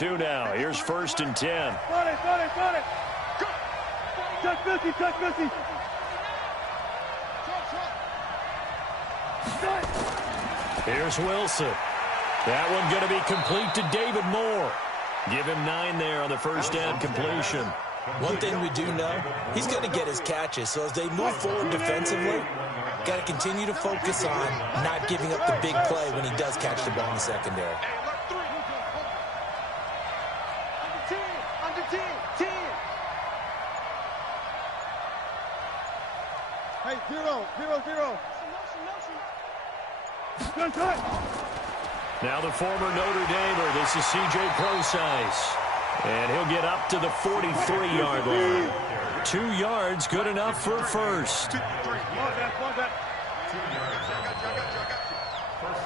2 now. Here's 1st and 10. Got it. Touch Missy. Here's Wilson. That one going to be complete to David Moore. Give him 9 there on the first down completion. One thing we do know, he's going to get his catches. So as they move forward defensively, got to continue to focus on not giving up the big play when he does catch the ball in the secondary. Hey, 0. Now the former Notre Damer. This is C.J. Prosise. And he'll get up to the 43-yard line. 2 yards, good enough for a first.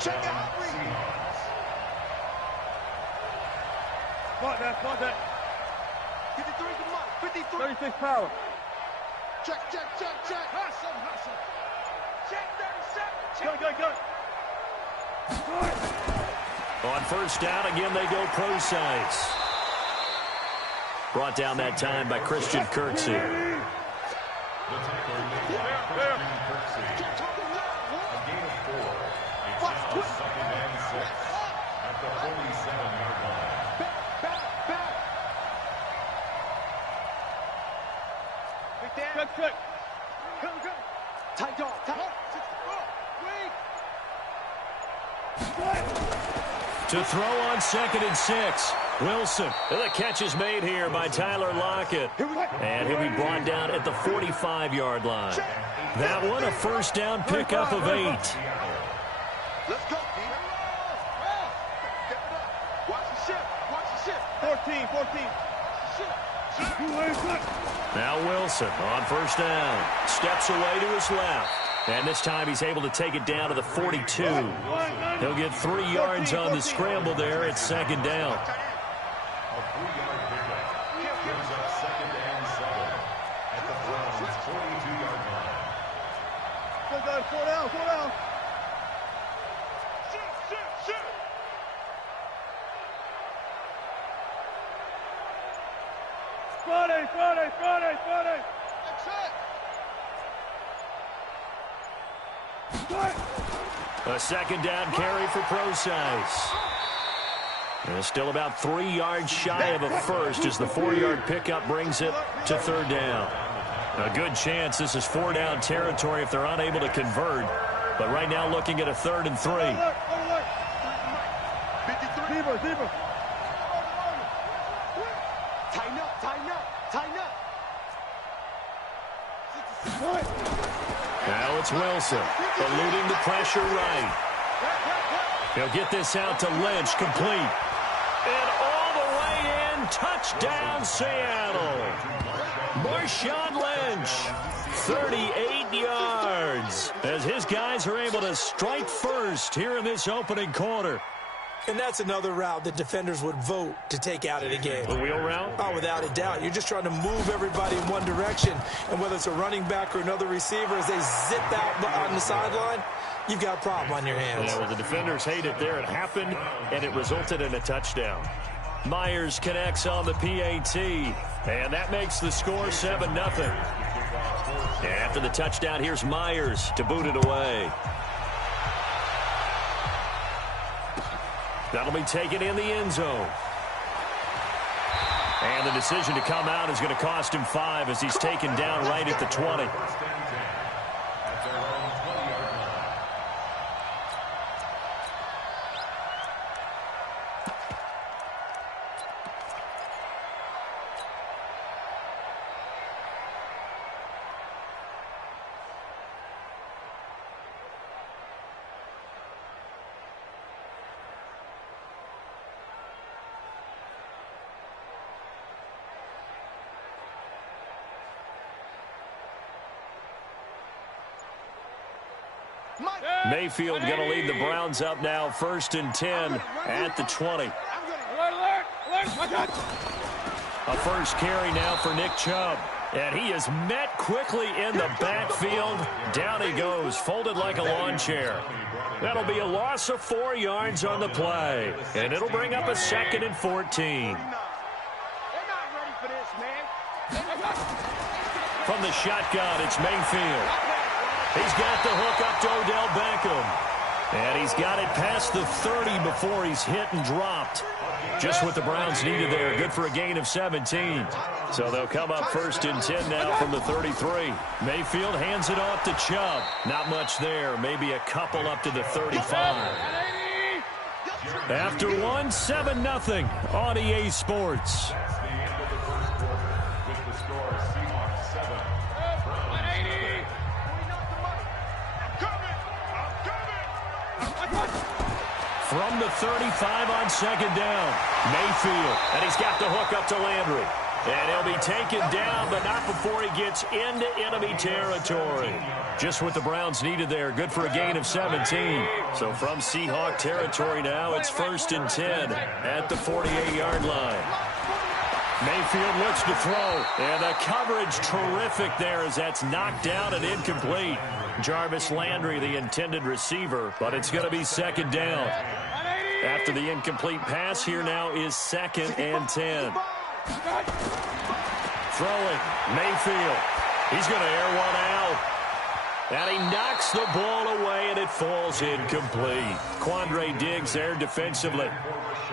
Check out. Spot that. 53, come on. 53. 36 power. Check. Hustle. Check 37. Go. On first down, again, they go Prosise. Brought down that time by Christian Kirksey. Quick. Tight dog. To throw on 2nd and 6. Wilson. The catch is made here by Tyler Lockett. And he'll be brought down at the 45-yard line. That one, a first down pickup of 8. Let's go, Peter. Watch the ship. 14. Now Wilson on first down. Steps away to his left. And this time he's able to take it down to the 42. He'll get 3 yards on the scramble there at 2nd down. Slow down. Friday. A 2nd down carry for Prosise. And still about 3 yards shy of a first as the 4-yard pickup brings it to 3rd down. A good chance this is 4-down territory if they're unable to convert. But right now looking at a 3rd and 3. Zebra. Tighten up. Now it's Wilson, eluding the pressure right. He'll get this out to Lynch, complete. And all the way in, touchdown Seattle. Marshawn Lynch, 38 yards, as his guys are able to strike first here in this opening quarter. And that's another route that defenders would vote to take out of the game. The wheel route? Oh, without a doubt. You're just trying to move everybody in one direction. And whether it's a running back or another receiver, as they zip out on the sideline, you've got a problem on your hands. Yeah, well, the defenders hate it there. It happened, and it resulted in a touchdown. Myers connects on the PAT, and that makes the score 7-0. After the touchdown, here's Myers to boot it away. That'll be taken in the end zone. And the decision to come out is going to cost him 5 as he's taken down right at the 20. Mayfield going to lead the Browns up now, 1st and 10 at the 20. A first carry now for Nick Chubb. And he is met quickly in the backfield. Down he goes, folded like a lawn chair. That'll be a loss of 4 yards on the play. And it'll bring up a 2nd and 14. From the shotgun, it's Mayfield. He's got the hook up to Odell Beckham. And he's got it past the 30 before he's hit and dropped. Just what the Browns needed there. Good for a gain of 17. So they'll come up 1st and 10 now from the 33. Mayfield hands it off to Chubb. Not much there. Maybe a couple up to the 35. After one, 7-0 on EA Sports. From the 35 on 2nd down, Mayfield, and he's got the hook up to Landry. And he'll be taken down, but not before he gets into enemy territory. Just what the Browns needed there. Good for a gain of 17. So from Seahawk territory now, it's 1st and 10 at the 48-yard line. Mayfield looks to throw, and the coverage terrific there as that's knocked down and incomplete. Jarvis Landry, the intended receiver, but it's going to be 2nd down. After the incomplete pass, here now is 2nd and 10. Throwing, Mayfield. He's going to air one out. And he knocks the ball away, and it falls incomplete. Quandre Diggs there defensively.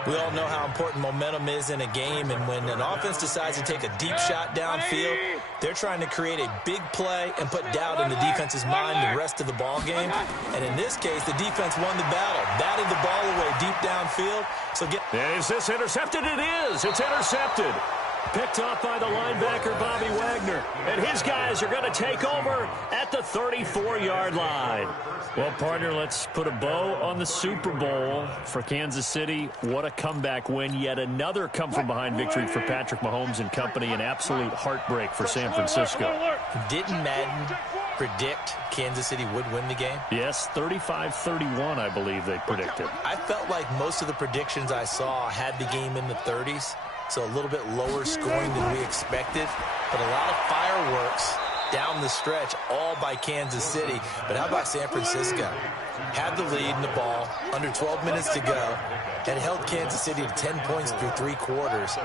We all know how important momentum is in a game, and when an offense decides to take a deep shot downfield, they're trying to create a big play and put doubt in the defense's mind the rest of the ball game. And in this case, the defense won the battle, batted the ball away deep downfield. So is this intercepted? It is. It's intercepted. Picked off by the linebacker, Bobby Wagner. And his guys are going to take over at the 34-yard line. Well, partner, let's put a bow on the Super Bowl for Kansas City. What a comeback win. Yet another come-from-behind victory for Patrick Mahomes and company. An absolute heartbreak for San Francisco. Didn't Madden predict Kansas City would win the game? Yes, 35-31, I believe they predicted. I felt like most of the predictions I saw had the game in the 30s. So a little bit lower scoring than we expected. But a lot of fireworks down the stretch, all by Kansas City. But how about San Francisco? Had the lead in the ball, under 12 minutes to go, and held Kansas City to 10 points through 3 quarters.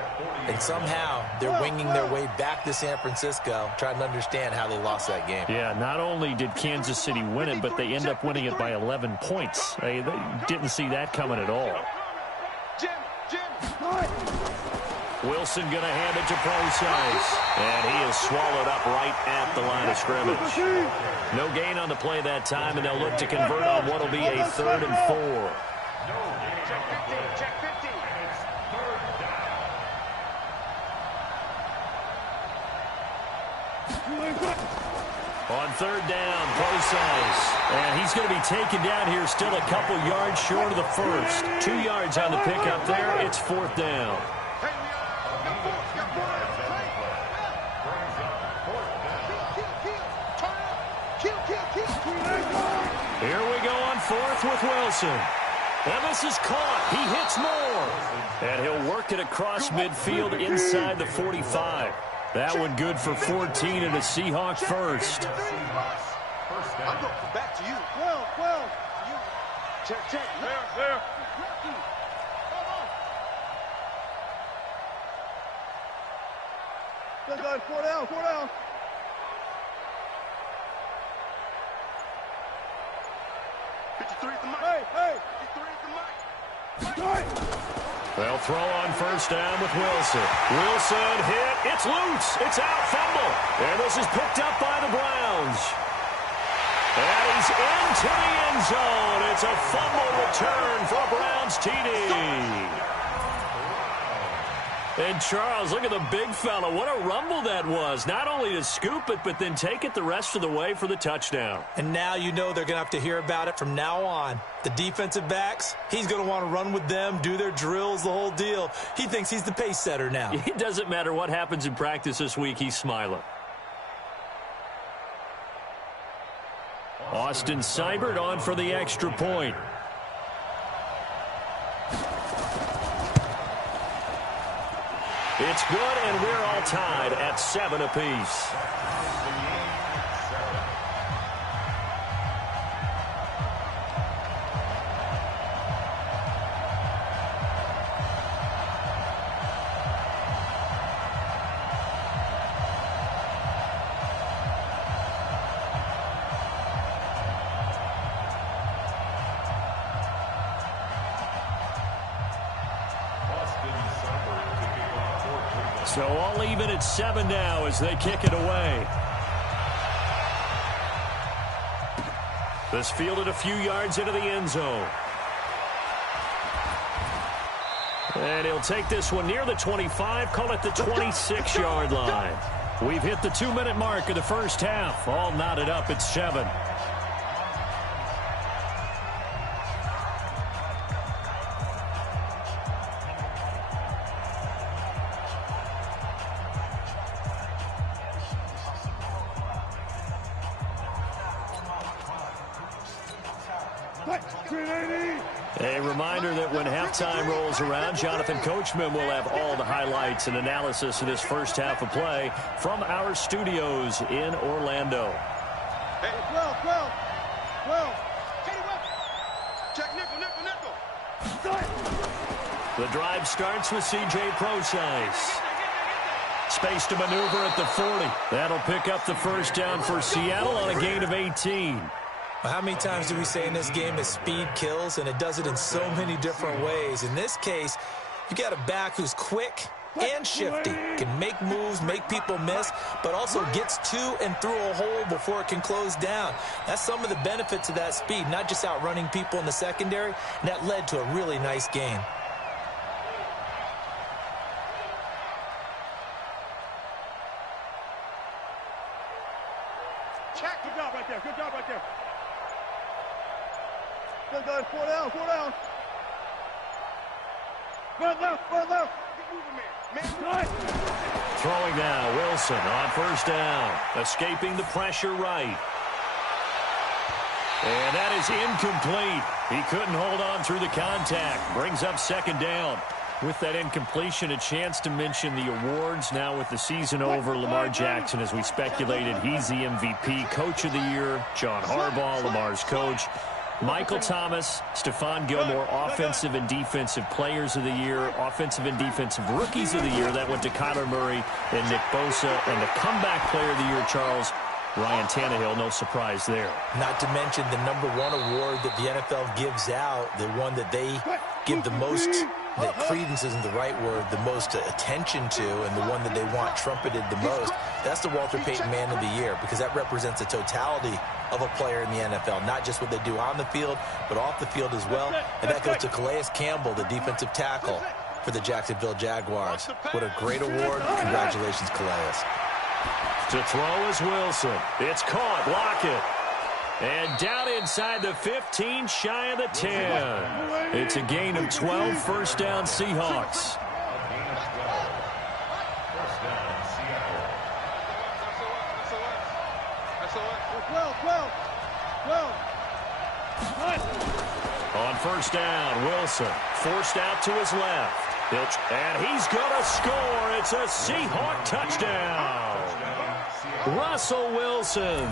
And somehow they're winging their way back to San Francisco, trying to understand how they lost that game. Yeah, not only did Kansas City win it, but they end up winning it by 11 points. They didn't see that coming at all. Wilson going to hand it to Procise. And he is swallowed up right at the line of scrimmage. No gain on the play that time, and they'll look to convert on what will be a 3rd and 4. On 3rd down, Procise. And he's going to be taken down here, still a couple yards short of the first. 2 yards on the pickup there. It's 4th down. Here we go on 4th with Wilson. And this is caught. He hits more. And he'll work it across midfield inside the 45. That one good for 14 and a Seahawk first. I'm going back to you. 12. Check. There. Good guys, 4 down. 53 at the mic. Hey. 53 at the mic. They'll throw on 1st down with Wilson. Wilson hit. It's loose. It's out. Fumble. And this is picked up by the Browns. And he's into the end zone. It's a fumble return for a Browns TD. And Charles, look at the big fella. What a rumble that was. Not only to scoop it, but then take it the rest of the way for the touchdown. And now you know they're going to have to hear about it from now on. The defensive backs, he's going to want to run with them, do their drills, the whole deal. He thinks he's the pace setter now. It doesn't matter what happens in practice this week. He's smiling. Austin Seibert on for the extra point. It's good, and we're all tied at 7 apiece. So all even at 7 now as they kick it away. This fielded a few yards into the end zone. And he'll take this one near the 25, call it the 26-yard line. We've hit the 2-minute mark of the first half, all knotted up at 7. A reminder that when halftime rolls around, Jonathan Coachman will have all the highlights and analysis of this first half of play from our studios in Orlando. Hey, 12. Check nickel. The drive starts with C.J. Prosise. Space to maneuver at the 40. That'll pick up the first down for Seattle on a gain of 18. How many times do we say in this game that speed kills, and it does it in so many different ways? In this case, you got a back who's quick and shifty, can make moves, make people miss, but also gets to and through a hole before it can close down. That's some of the benefits of that speed, not just outrunning people in the secondary, and that led to a really nice gain. Check. Good job right there. Good, 4 down. Run left. Get moving, man. Throwing now, Wilson on first down. Escaping the pressure right. And that is incomplete. He couldn't hold on through the contact. Brings up second down. With that incompletion, a chance to mention the awards. Now with the season over, Lamar Jackson, as we speculated, he's the MVP, Coach of the Year. John Harbaugh, Lamar's coach. Michael Thomas, Stephon Gilmore, Offensive and Defensive Players of the Year, Offensive and Defensive Rookies of the Year. That went to Kyler Murray and Nick Bosa. And the Comeback Player of the Year, Charles, Ryan Tannehill, no surprise there. Not to mention the #1 award that the NFL gives out, the one that they give the most, that credence isn't the right word, the most attention to, and the one that they want trumpeted the most. That's the Walter Payton Man of the Year, because that represents the totality of a player in the NFL, not just what they do on the field, but off the field as well. And that goes to Calais Campbell, the defensive tackle for the Jacksonville Jaguars. What a great award. Congratulations, Calais. To throw is Wilson. It's caught. Lockett. And down inside the 15, shy of the 10. It's a gain of 12, first down Seahawks. On first down, Wilson forced out to his left. And he's going to score. It's a Seahawk touchdown. Russell Wilson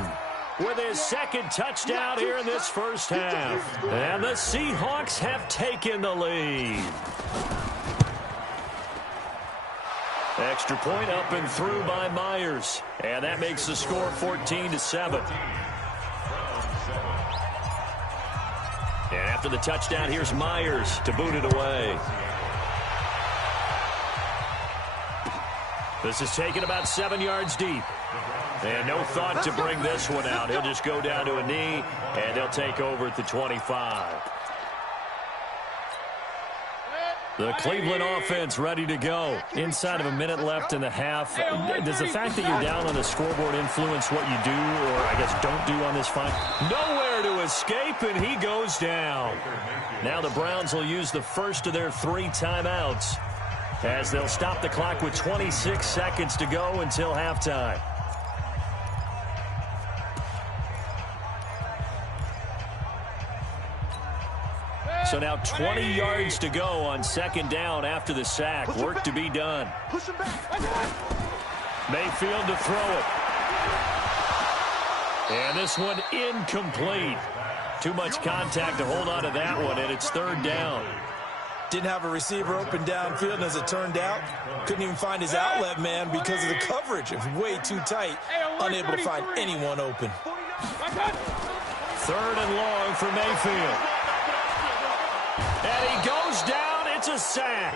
with his second touchdown here in this first half. And the Seahawks have taken the lead. Extra point up and through by Myers. And that makes the score 14-7. And after the touchdown, here's Myers to boot it away. This is taken about 7 yards deep. And no thought to bring this one out. He'll just go down to a knee, and they'll take over at the 25. The Cleveland offense ready to go. Inside of a minute left in the half. Does the fact that you're down on the scoreboard influence what you do, or I guess don't do on this fight? Nowhere to escape, and he goes down. Now the Browns will use the first of their 3 timeouts, as they'll stop the clock with 26 seconds to go until halftime. So now 20 yards to go on second down after the sack. Work to be done. Mayfield to throw it. And this one incomplete. Too much contact to hold on to that one, and it's third down. Didn't have a receiver open downfield, and as it turned out, couldn't even find his outlet man because of the coverage. It was way too tight, unable to find anyone open. Third and long for Mayfield. And he goes down. It's a sack.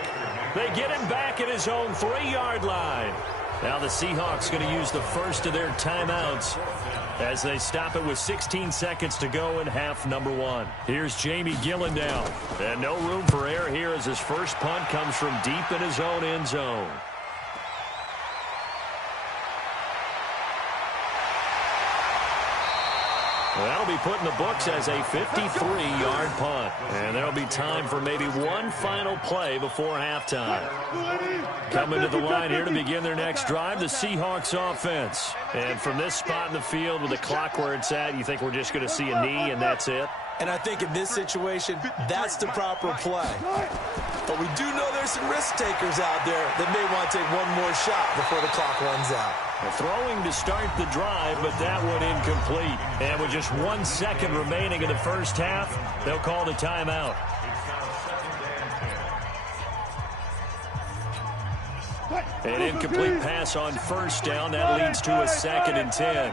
They get him back at his own 3-yard line. Now the Seahawks going to use the first of their timeouts as they stop it with 16 seconds to go in half number 1. Here's Jamie Gillen now. And no room for error here as his first punt comes from deep in his own end zone. That'll be put in the books as a 53-yard punt. And there'll be time for maybe one final play before halftime. Coming to the line here to begin their next drive, the Seahawks offense. And from this spot in the field with the clock where it's at, you think we're just going to see a knee and that's it? And I think in this situation, that's the proper play. But we do know there's some risk takers out there that may want to take one more shot before the clock runs out. Throwing to start the drive, but that one incomplete. And with just 1 second remaining in the first half, they'll call the timeout. An incomplete pass on first down. That leads to a 2nd and 10.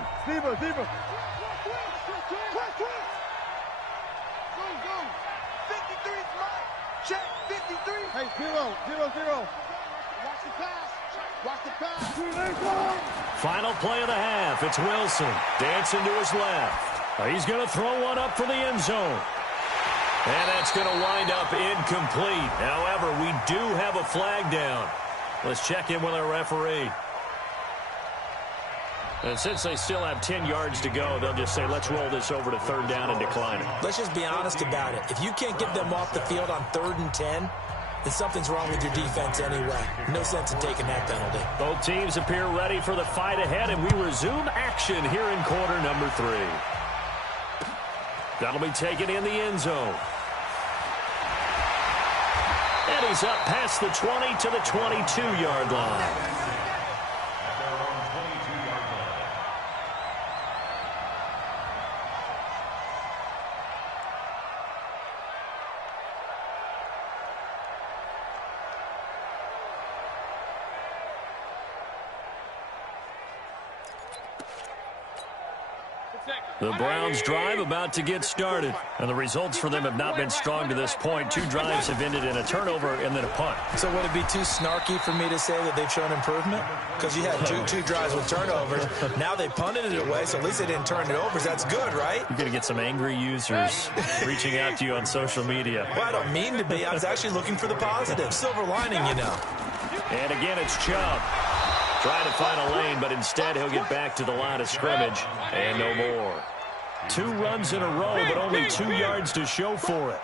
Hey, 0-0-0. Watch the pass. Watch the pass. Final play of the half. It's Wilson dancing to his left. He's going to throw one up for the end zone. And that's going to wind up incomplete. However, we do have a flag down. Let's check in with our referee. And since they still have 10 yards to go, they'll just say, let's roll this over to third down and decline it. Let's just be honest about it. If you can't get them off the field on 3rd and 10, then something's wrong with your defense anyway. No sense in taking that penalty. Both teams appear ready for the fight ahead, and we resume action here in quarter number 3. That'll be taken in the end zone. And he's up past the 20 to the 22-yard line. The Browns' drive about to get started. And the results for them have not been strong to this point. 2 drives have ended in a turnover and then a punt. So would it be too snarky for me to say that they've shown improvement? Because you had two drives with turnovers. Now they punted it away, so at least they didn't turn it over. So that's good, right? You're going to get some angry users reaching out to you on social media. Well, I don't mean to be. I was actually looking for the positive. Silver lining, you know. And again, it's Chubb. Trying to find a lane, but instead he'll get back to the line of scrimmage. And no more. 2 runs in a row, but only 2 yards to show for it.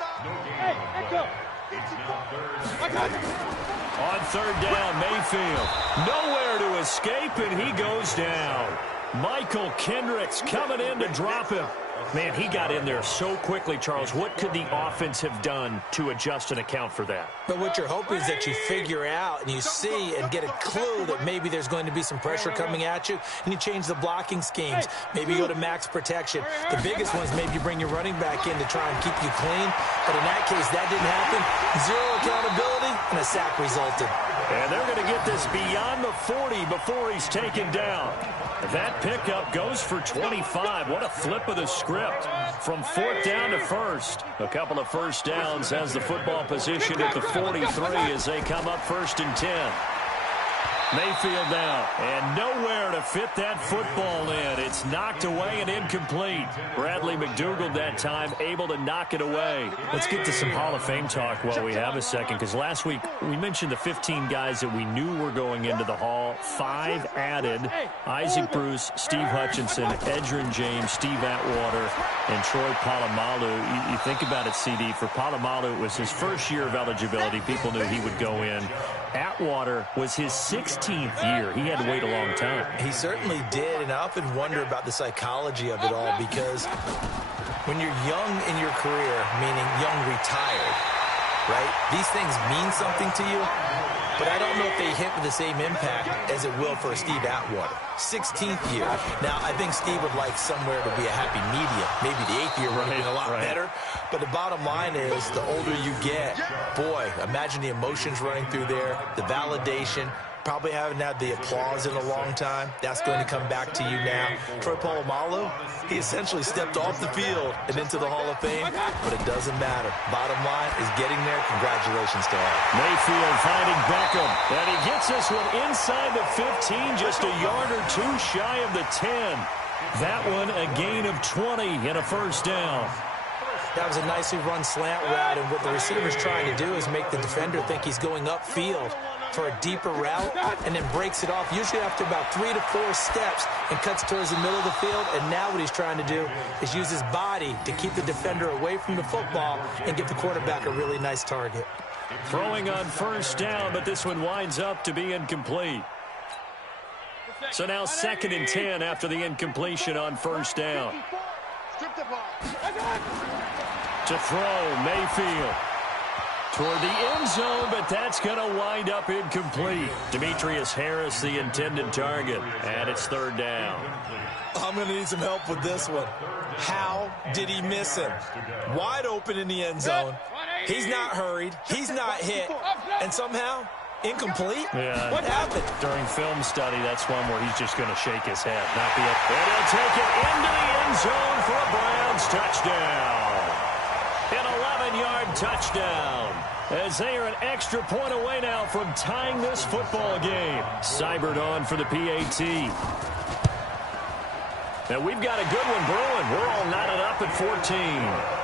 On third down, Mayfield. Nowhere to escape, and he goes down. Michael Kendricks coming in to drop him. Man, he got in there so quickly, Charles. What could the offense have done to adjust and account for that? But what you're hoping is that you figure out and you see and get a clue that maybe there's going to be some pressure coming at you, and you change the blocking schemes. Maybe you go to max protection. The biggest one is maybe you bring your running back in to try and keep you clean. But in that case, that didn't happen. 0 accountability, and a sack resulted. And they're going to get this beyond the 40 before he's taken down. That pickup goes for 25. What a flip of the script. From 4th down to 1st. A couple of first downs as the football position at the 43 as they come up 1st and 10. Mayfield now, and nowhere to fit that football in. It's knocked away and incomplete. Bradley McDougald that time able to knock it away. Let's get to some Hall of Fame talk while we have a second, because last week we mentioned the 15 guys that we knew were going into the Hall. 5 added: Isaac Bruce, Steve Hutchinson, Edgerrin James, Steve Atwater, and Troy Polamalu. You think about it, CD. For Polamalu, it was his first year of eligibility. People knew he would go in. Atwater was his 16th year. He had to wait a long time. He certainly did, and I often wonder about the psychology of it all, because When you're young in your career, meaning young retired, right, these things mean something to you, but I don't know if they hit with the same impact as it will for Steve Atwater. 16th year. Now, I think Steve would like somewhere to be a happy medium. Maybe the 8th year would have been a lot better. But the bottom line is, the older you get, boy, imagine the emotions running through there, the validation. Probably haven't had the applause in a long time. That's going to come back to you now. Troy Polamalu, he essentially stepped off the field and into the Hall of Fame, but it doesn't matter. Bottom line is getting there. Congratulations to all. Mayfield finding Beckham, and he gets this one inside the 15, just a yard or two shy of the 10. That one a gain of 20 and a first down. That was a nicely run slant route, and what the receiver's trying to do is make the defender think he's going upfield for a deeper route, and then breaks it off, usually after about 3 to 4 steps, and cuts towards the middle of the field. And now what he's trying to do is use his body to keep the defender away from the football and give the quarterback a really nice target. Throwing on first down, but this one winds up to be incomplete. So now 2nd and 10 after the incompletion on first down. To throw, Mayfield. Toward the end zone, but that's going to wind up incomplete. Demetrius Harris, the intended target, and it's 3rd down. I'm going to need some help with this one. How did he miss him? Wide open in the end zone. He's not hurried. He's not hit. And somehow, incomplete? Yeah. What happened? During film study, that's one where he's just going to shake his head. Not be and he'll take it into the end zone for a Browns touchdown. An 11-yard touchdown, as they are an extra point away now from tying this football game. Seibert on for the PAT. Now we've got a good one brewing. We're all knotted up at 14.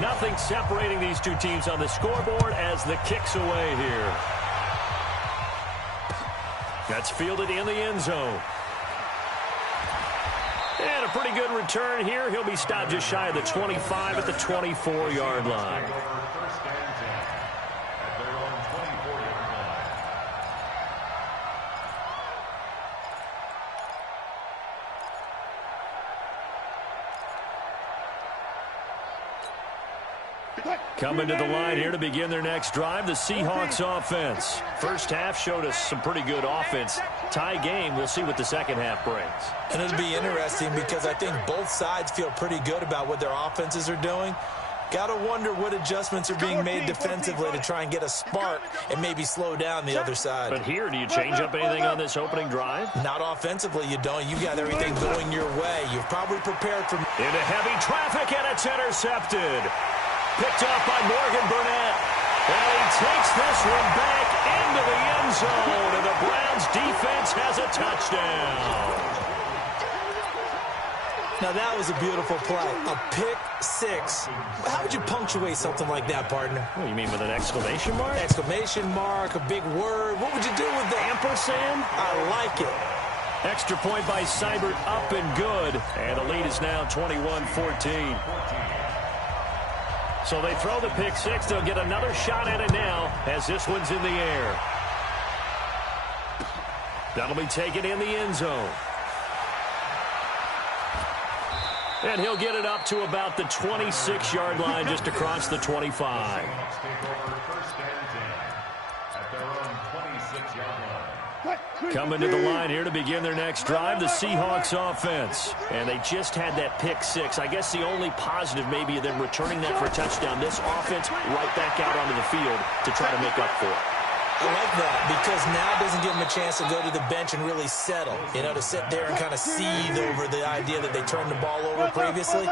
Nothing separating these two teams on the scoreboard as the kick's away here. That's fielded in the end zone. And a pretty good return here. He'll be stopped just shy of the 25 at the 24-yard line. Coming to the line here to begin their next drive, the Seahawks offense. First half showed us some pretty good offense. Tie game, we'll see what the second half brings. And it'll be interesting because I think both sides feel pretty good about what their offenses are doing. Got to wonder what adjustments are being made defensively to try and get a spark and maybe slow down the other side. But here, do you change up anything on this opening drive? Not offensively, you don't. You got everything going your way. You've probably prepared for... Into heavy traffic, and it's intercepted. Picked up by Morgan Burnett. And he takes this one back into the end zone. And the Browns defense has a touchdown. Now that was a beautiful play. A pick six. How would you punctuate something like that, partner? What do you mean, with an exclamation mark? Exclamation mark, a big word. What would you do with that? Ampersand? I like it. Extra point by Seibert, up and good. And the lead is now 21-14. So they throw the pick six. They'll get another shot at it now as this one's in the air. That'll be taken in the end zone. And he'll get it up to about the 26-yard line, just across the 25. Coming to the line here to begin their next drive, the Seahawks offense. And they just had that pick six. I guess the only positive maybe of them returning that for a touchdown. This offense right back out onto the field to try to make up for it. I like that because now it doesn't give them a chance to go to the bench and really settle, you know, to sit there and kind of seethe over the idea that they turned the ball over previously.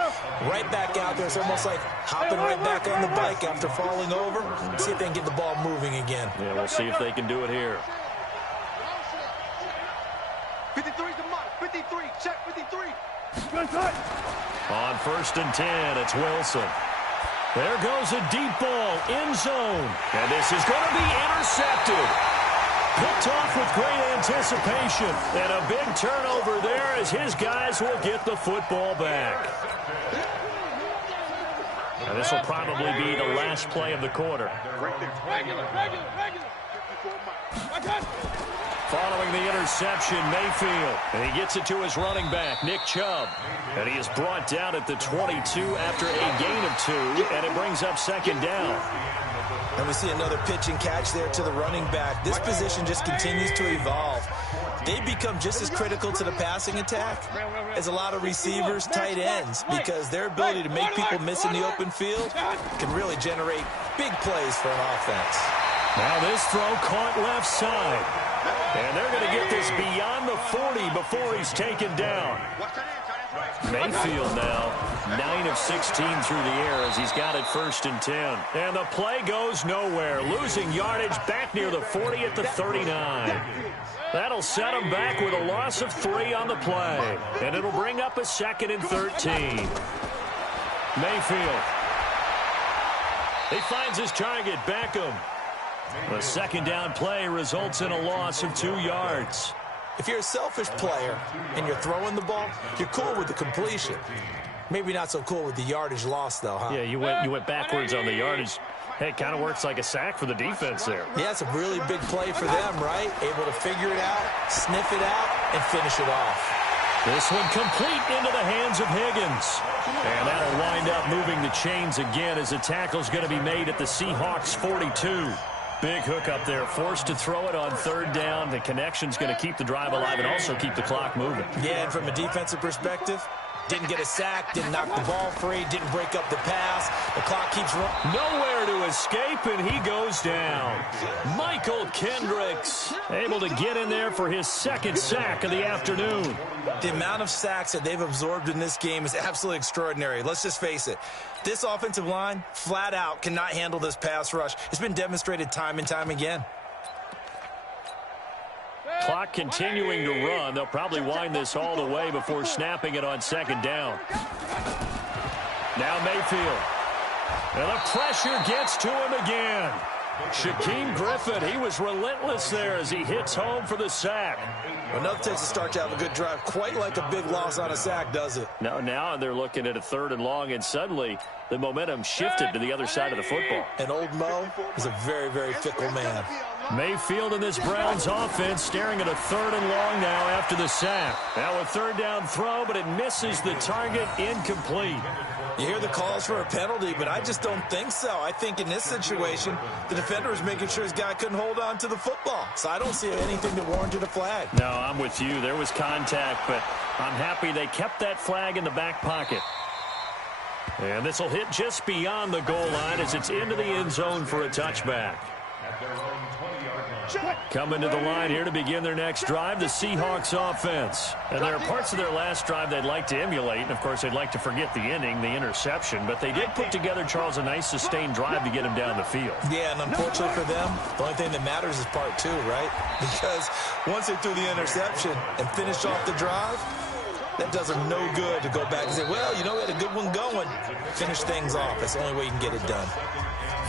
Right back out there. It's almost like hopping right back on the bike after falling over. See if they can get the ball moving again. Yeah, we'll see if they can do it here. 53 to Mike. 53. Check 53. On 1st and 10, it's Wilson. There goes a deep ball, end zone. And this is going to be intercepted. Picked off with great anticipation. And a big turnover there as his guys will get the football back. And this will probably be the last play of the quarter. Following the interception, Mayfield. And he gets it to his running back, Nick Chubb. And he is brought down at the 22 after a gain of 2. And it brings up second down. And we see another pitch and catch there to the running back. This position just continues to evolve. They become just as critical to the passing attack as a lot of receivers, tight ends, because their ability to make people miss in the open field can really generate big plays for an offense. Now this throw caught left side. And they're going to get this beyond the 40 before he's taken down. Mayfield now 9 of 16 through the air as he's got it 1st and 10. And the play goes nowhere. Losing yardage back near the 40 at the 39. That'll set him back with a loss of 3 on the play. And it'll bring up a 2nd and 13. Mayfield. He finds his target, Beckham. The second down play results in a loss of 2 yards. If you're a selfish player and you're throwing the ball, you're cool with the completion. Maybe not so cool with the yardage loss, though, huh? Yeah, you went backwards on the yardage. Hey, it kind of works like a sack for the defense there. Yeah, it's a really big play for them, right? Able to figure it out, sniff it out, and finish it off. This one complete into the hands of Higgins. And that'll wind up moving the chains again as the tackle's going to be made at the Seahawks 42. Big hook up there, forced to throw it on 3rd down. The connection's going to keep the drive alive and also keep the clock moving. Yeah, and from a defensive perspective, didn't get a sack, didn't knock the ball free, didn't break up the pass. The clock keeps running. Nowhere to escape, and he goes down. Michael Kendricks able to get in there for his 2nd sack of the afternoon. The amount of sacks that they've absorbed in this game is absolutely extraordinary. Let's just face it. This offensive line, flat out, cannot handle this pass rush. It's been demonstrated time and time again. Clock continuing to run. They'll probably wind this all the way before snapping it on 2nd down. Now Mayfield. And the pressure gets to him again. Shaquem Griffin, he was relentless there as he hits home for the sack. Well, nothing takes a start to have a good drive, quite like a big loss on a sack, does it? Now they're looking at a 3rd and long, and suddenly the momentum shifted to the other side of the football. And old Mo is a very, very fickle man. Mayfield in this Browns offense staring at a 3rd and long now after the sack. Now a 3rd down throw, but it misses the target, incomplete. You hear the calls for a penalty, but I just don't think so. I think in this situation, the defender was making sure his guy couldn't hold on to the football. So I don't see anything that warranted a flag. No, I'm with you. There was contact, but I'm happy they kept that flag in the back pocket. And this will hit just beyond the goal line as it's into the end zone for a touchback. Coming to the line here to begin their next drive, the Seahawks offense. And there are parts of their last drive they'd like to emulate. And, of course, they'd like to forget the inning, the interception. But they did put together, Charles, a nice sustained drive to get him down the field. Yeah, and unfortunately for them, the only thing that matters is part 2, right? Because once they threw the interception and finished off the drive, that does them no good to go back and say, well, you know, we had a good one going. Finish things off. That's the only way you can get it done.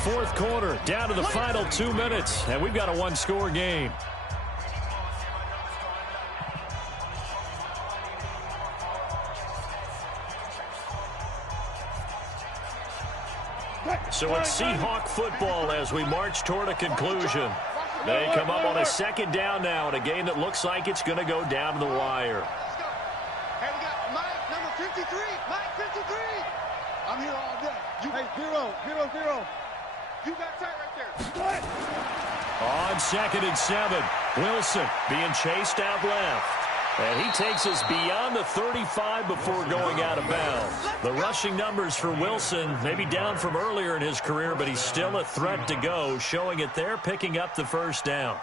4th quarter, down to the final 2 minutes, and we've got a 1-score game. So it's Seahawk football as we march toward a conclusion. They come up on a 2nd down now in a game that looks like it's going to go down to the wire. Hey, we got Mike, number 53. Mike, 53. I'm here all day. Hey, 0. You got tight right there. On 2nd and 7, Wilson being chased out left. And he takes us beyond the 35 before going out of bounds. The rushing numbers for Wilson maybe down from earlier in his career, but he's still a threat to go, showing it there, picking up the 1st down.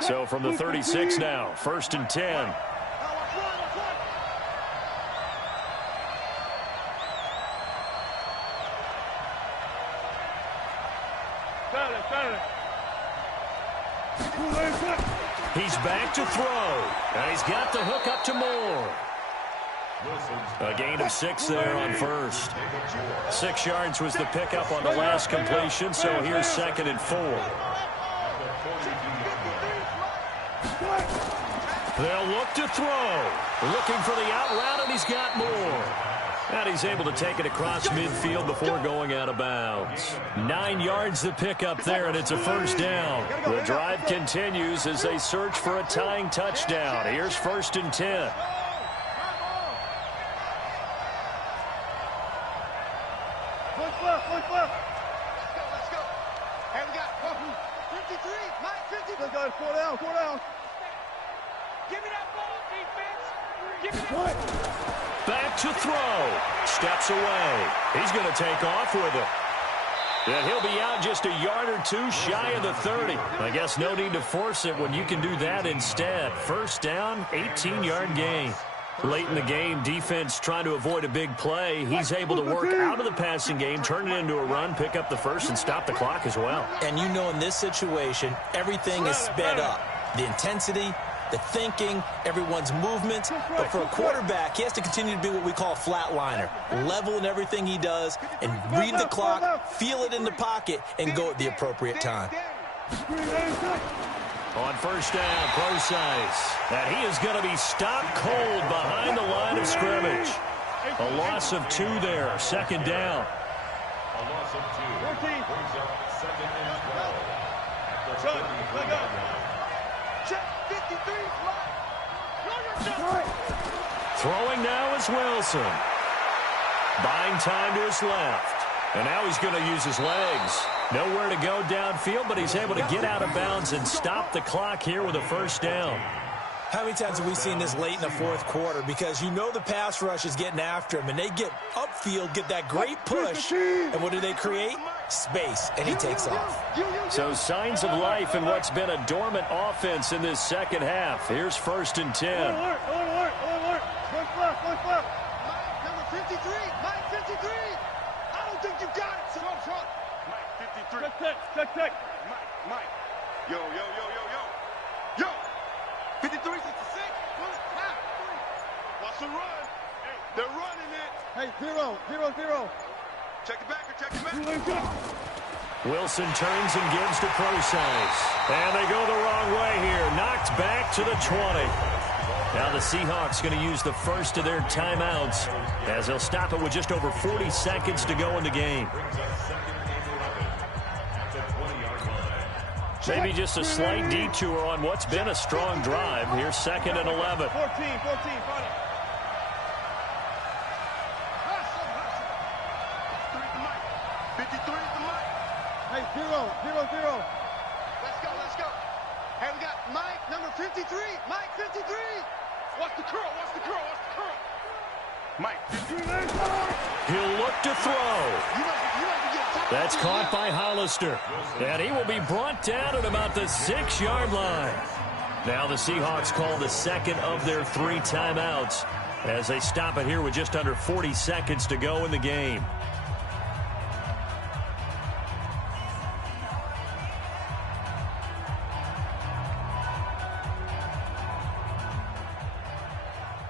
So from the 36 now, 1st and 10. He's back to throw, and he's got the hook up to Moore. A gain of 6 there on 1st. 6 yards was the pickup on the last completion, so here's 2nd and 4. to throw. Looking for the out route, and he's got more. And he's able to take it across midfield before going out of bounds. 9 yards to pick up there, and it's a first down. The drive continues as they search for a tying touchdown. Here's 1st and 10. Let's go. Hey, we got 53. Mike, 50. Let's go. 4 down. Give me that ball, defense. Give me that. Back to throw. Steps away. He's going to take off with it. And he'll be out just a yard or two shy of the 30. I guess no need to force it when you can do that instead. First down, 18-yard gain. Late in the game, defense trying to avoid a big play. He's able to work out of the passing game, turn it into a run, pick up the first, and stop the clock as well. And you know in this situation, everything is sped up. The intensity, the thinking, everyone's movement. But for a quarterback, he has to continue to be what we call a flatliner. Level in everything he does and read the clock, feel it in the pocket, and go at the appropriate time. On first down, Procise. And he is going to be stopped cold behind the line of scrimmage. A loss of 2 there, 2nd down. A loss of 2. Brings up 2nd and 12. Check 53. Throwing now is Wilson. Buying time to his left. And now he's going to use his legs. Nowhere to go downfield, but he's able to get out of bounds and stop the clock here with a first down. How many times have we seen this late in the 4th quarter? Because you know the pass rush is getting after him, and they get upfield, get that great push, and what do they create? Space, and he takes off. So signs of life in what's been a dormant offense in this second half. Here's 1st and 10. Alert. Number 53. Mike 53. I don't think you got it. Front. Mike 53. Check. Mike. Yo. 53, 66. Watch the run. They're running it. Hey, 0. Check it back. Wilson turns and gives to Procise. And they go the wrong way here. Knocked back to the 20. Now the Seahawks going to use the first of their timeouts as they'll stop it with just over 40 seconds to go in the game. Maybe just a slight detour on what's been a strong drive. Here's 2nd and 11. 14. Find it. 53 is the mic. Hey, 0. Let's go. Hey, we got Mike, number 53. Mike 53. What's the curl? Mike 53. He'll look to throw. That's caught by Hollister. And he will be brought down at about the 6-yard line. Now the Seahawks call the second of their 3 timeouts as they stop it here with just under 40 seconds to go in the game.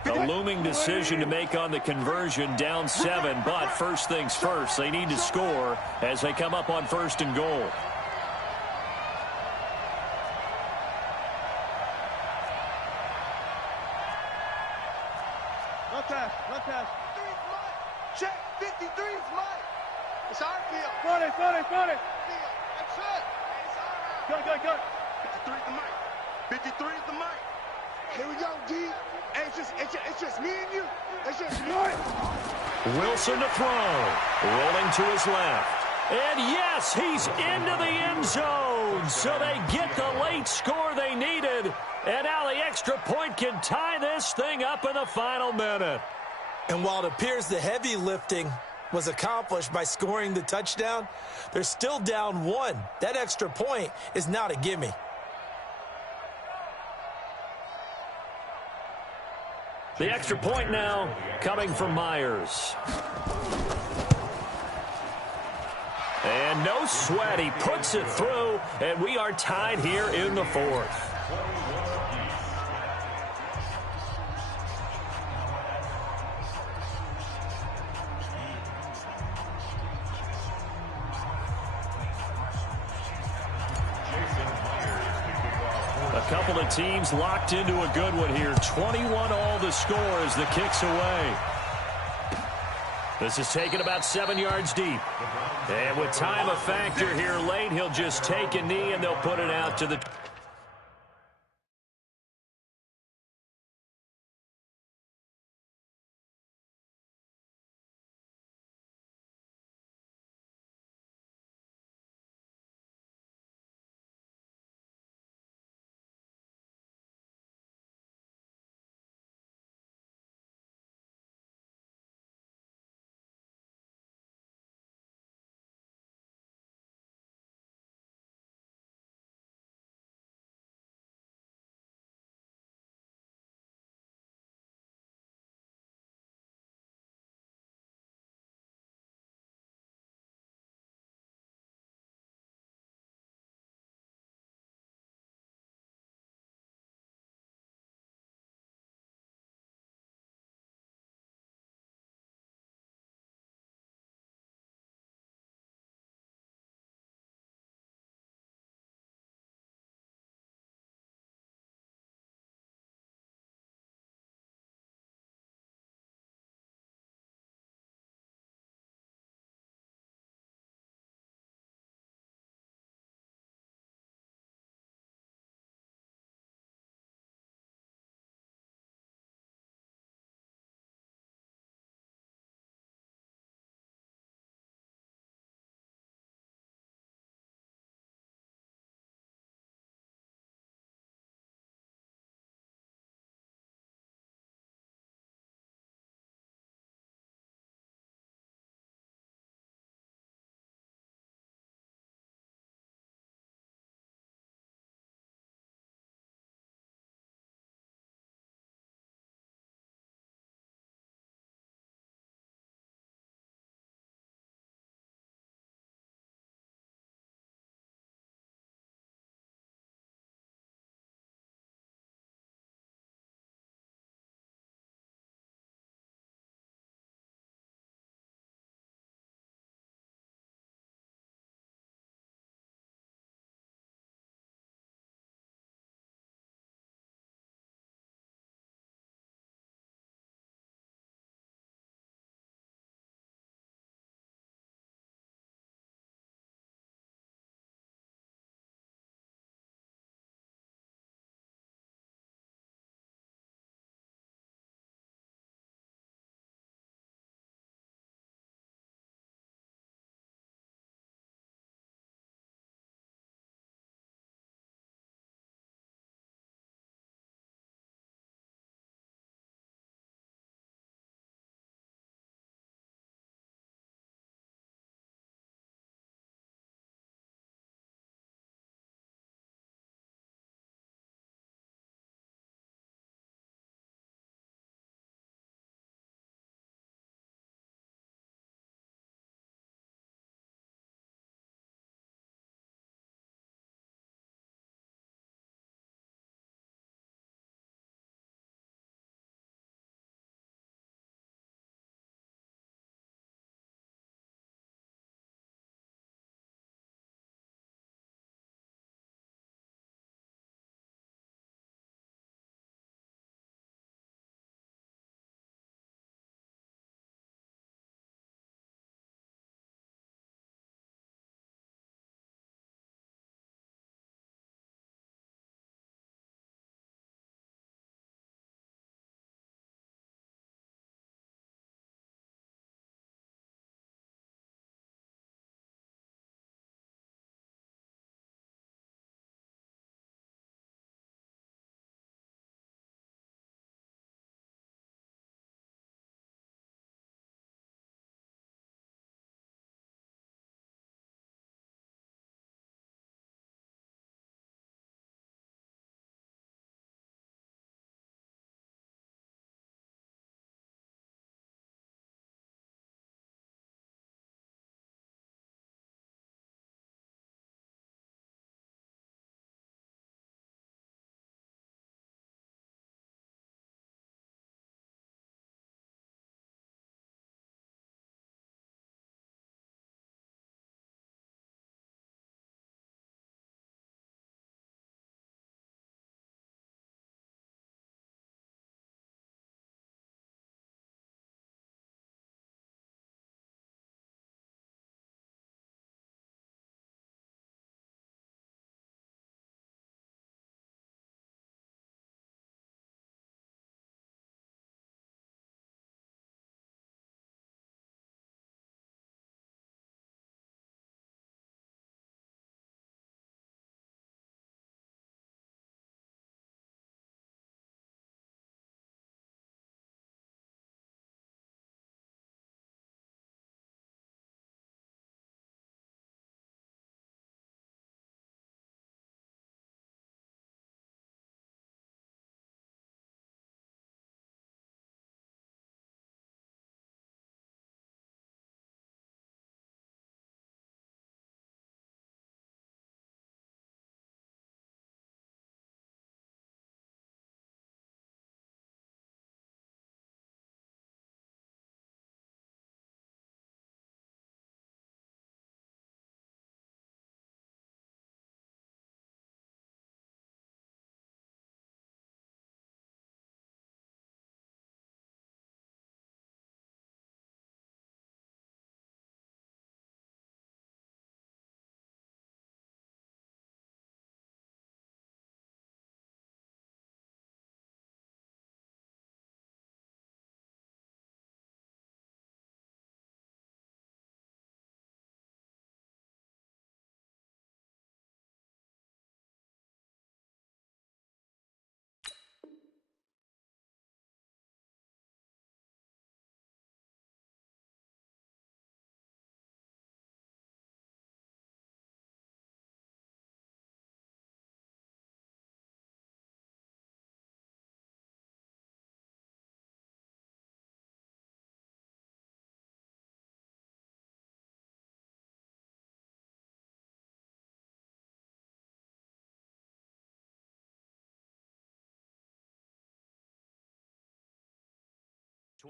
A looming decision to make on the conversion, down 7, but first things first, they need to score as they come up on 1st and goal. Left pass. Check, 53's Mike. It's our field. Front it. That's it. Go. 53's the Mike. 53's the Mike. Here we go, D. Hey, it's just me and you. It's just me. Wilson to throw. Rolling to his left. And yes, he's into the end zone. So they get the late score they needed. And now the extra point can tie this thing up in the final minute. And while it appears the heavy lifting was accomplished by scoring the touchdown, they're still down 1. That extra point is not a gimme. The extra point now coming from Myers. And no sweat. He puts it through, and we are tied here in the 4th. A couple of teams locked into a good one here. 21-all the score as the kick's away. This is taken about 7 yards deep. And with time a factor here late, he'll just take a knee and they'll put it out to the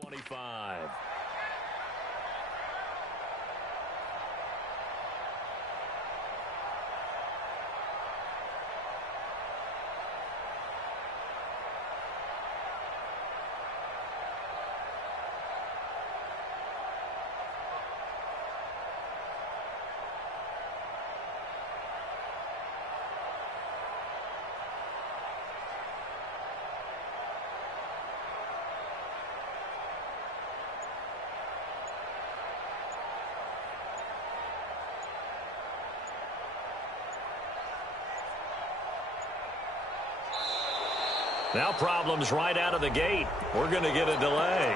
25. Now problems right out of the gate. We're going to get a delay.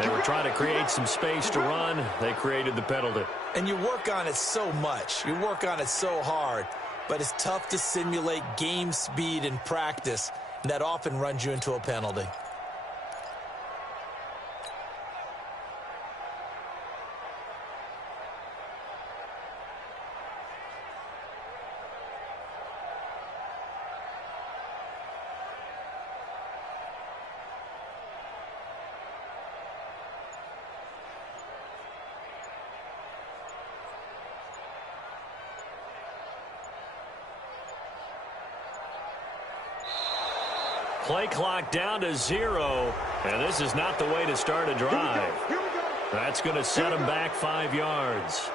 They were trying to create some space to run. They created the penalty. And you work on it so much. You work on it so hard. But it's tough to simulate game speed in practice. And that often runs you into a penalty. Play clock down to 0, and this is not the way to start a drive. That's going to set them back 5 yards.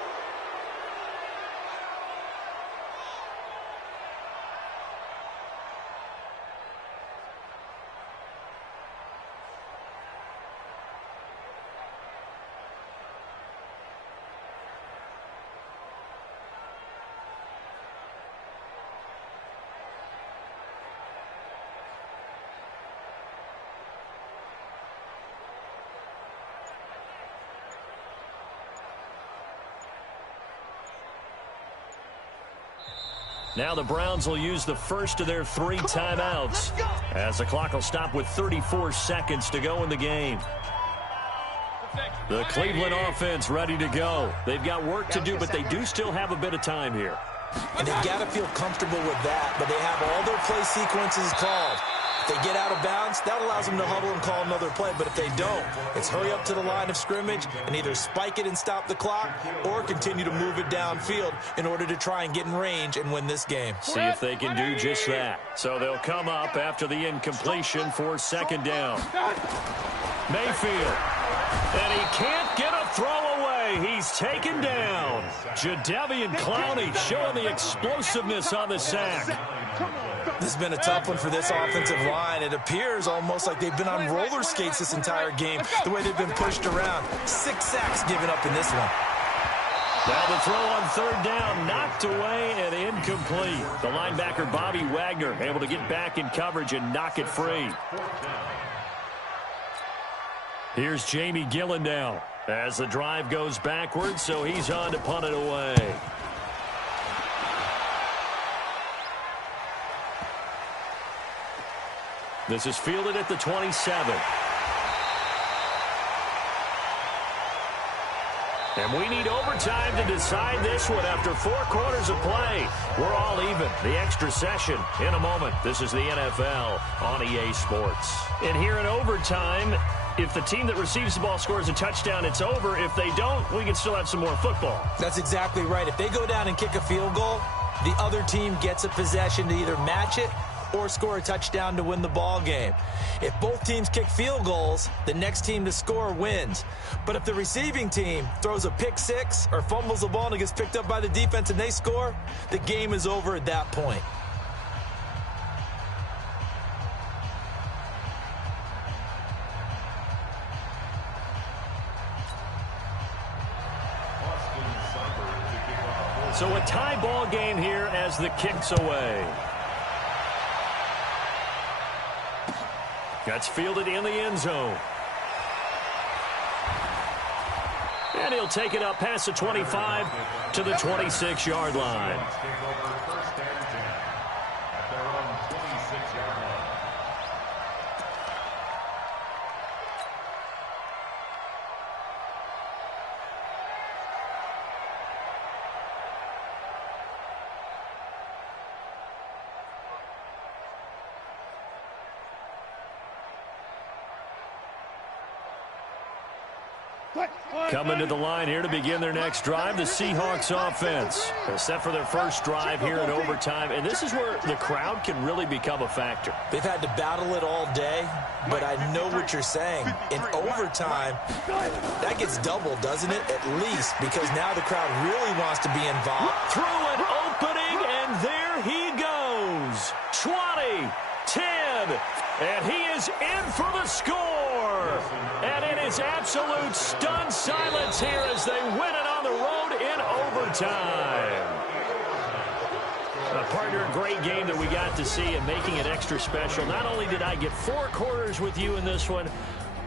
Now the Browns will use the first of their 3 timeouts as the clock will stop with 34 seconds to go in the game. The Cleveland offense ready to go. They've got work to do, but they do still have a bit of time here. And they've got to feel comfortable with that, but they have all their play sequences called. If they get out of bounds, that allows them to huddle and call another play. But if they don't, it's hurry up to the line of scrimmage and either spike it and stop the clock or continue to move it downfield in order to try and get in range and win this game. See if they can do just that. So they'll come up after the incompletion for 2nd down. Mayfield. And he can't get a throw away. He's taken down. Jadeveon Clowney showing the explosiveness on the sack. This has been a tough one for this offensive line. It appears almost like they've been on roller skates this entire game, the way they've been pushed around. 6 sacks given up in this one. Now the throw on 3rd down, knocked away and incomplete. The linebacker Bobby Wagner able to get back in coverage and knock it free. Here's Jamie Gillen now as the drive goes backwards, so he's on to punt it away. This is fielded at the 27. And we need overtime to decide this one after 4 quarters of play. We're all even. The extra session in a moment. This is the NFL on EA Sports. And here in overtime, if the team that receives the ball scores a touchdown, it's over. If they don't, we can still have some more football. That's exactly right. If they go down and kick a field goal, the other team gets a possession to either match it or score a touchdown to win the ball game. If both teams kick field goals, the next team to score wins. But if the receiving team throws a pick 6 or fumbles the ball and it gets picked up by the defense and they score, the game is over at that point. So a tie ball game here as the kick's away. That's fielded in the end zone. And he'll take it up past the 25 to the 26-yard line. Coming to the line here to begin their next drive, the Seahawks offense. They're set for their first drive here in overtime, and this is where the crowd can really become a factor. They've had to battle it all day, but I know what you're saying. In overtime, that gets doubled, doesn't it? At least, because now the crowd really wants to be involved. Through an opening, and there he goes. 20, 10, and he is in for the score. And it is absolute stunned silence here as they win it on the road in overtime. Partner, great game that we got to see and making it extra special. Not only did I get 4 quarters with you in this one,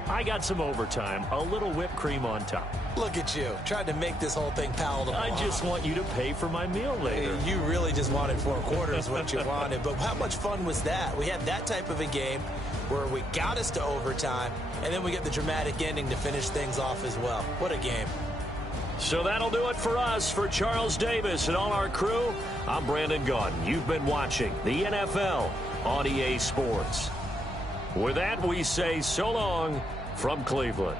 I got some overtime, a little whipped cream on top. Look at you, trying to make this whole thing palatable. I just want you to pay for my meal later. You really just wanted 4 quarters what you wanted, but how much fun was that? We had that type of a game where we got us to overtime, and then we get the dramatic ending to finish things off as well. What a game. So that'll do it for us. For Charles Davis and all our crew, I'm Brandon Gaudin. You've been watching the NFL on EA Sports. With that, we say so long from Cleveland.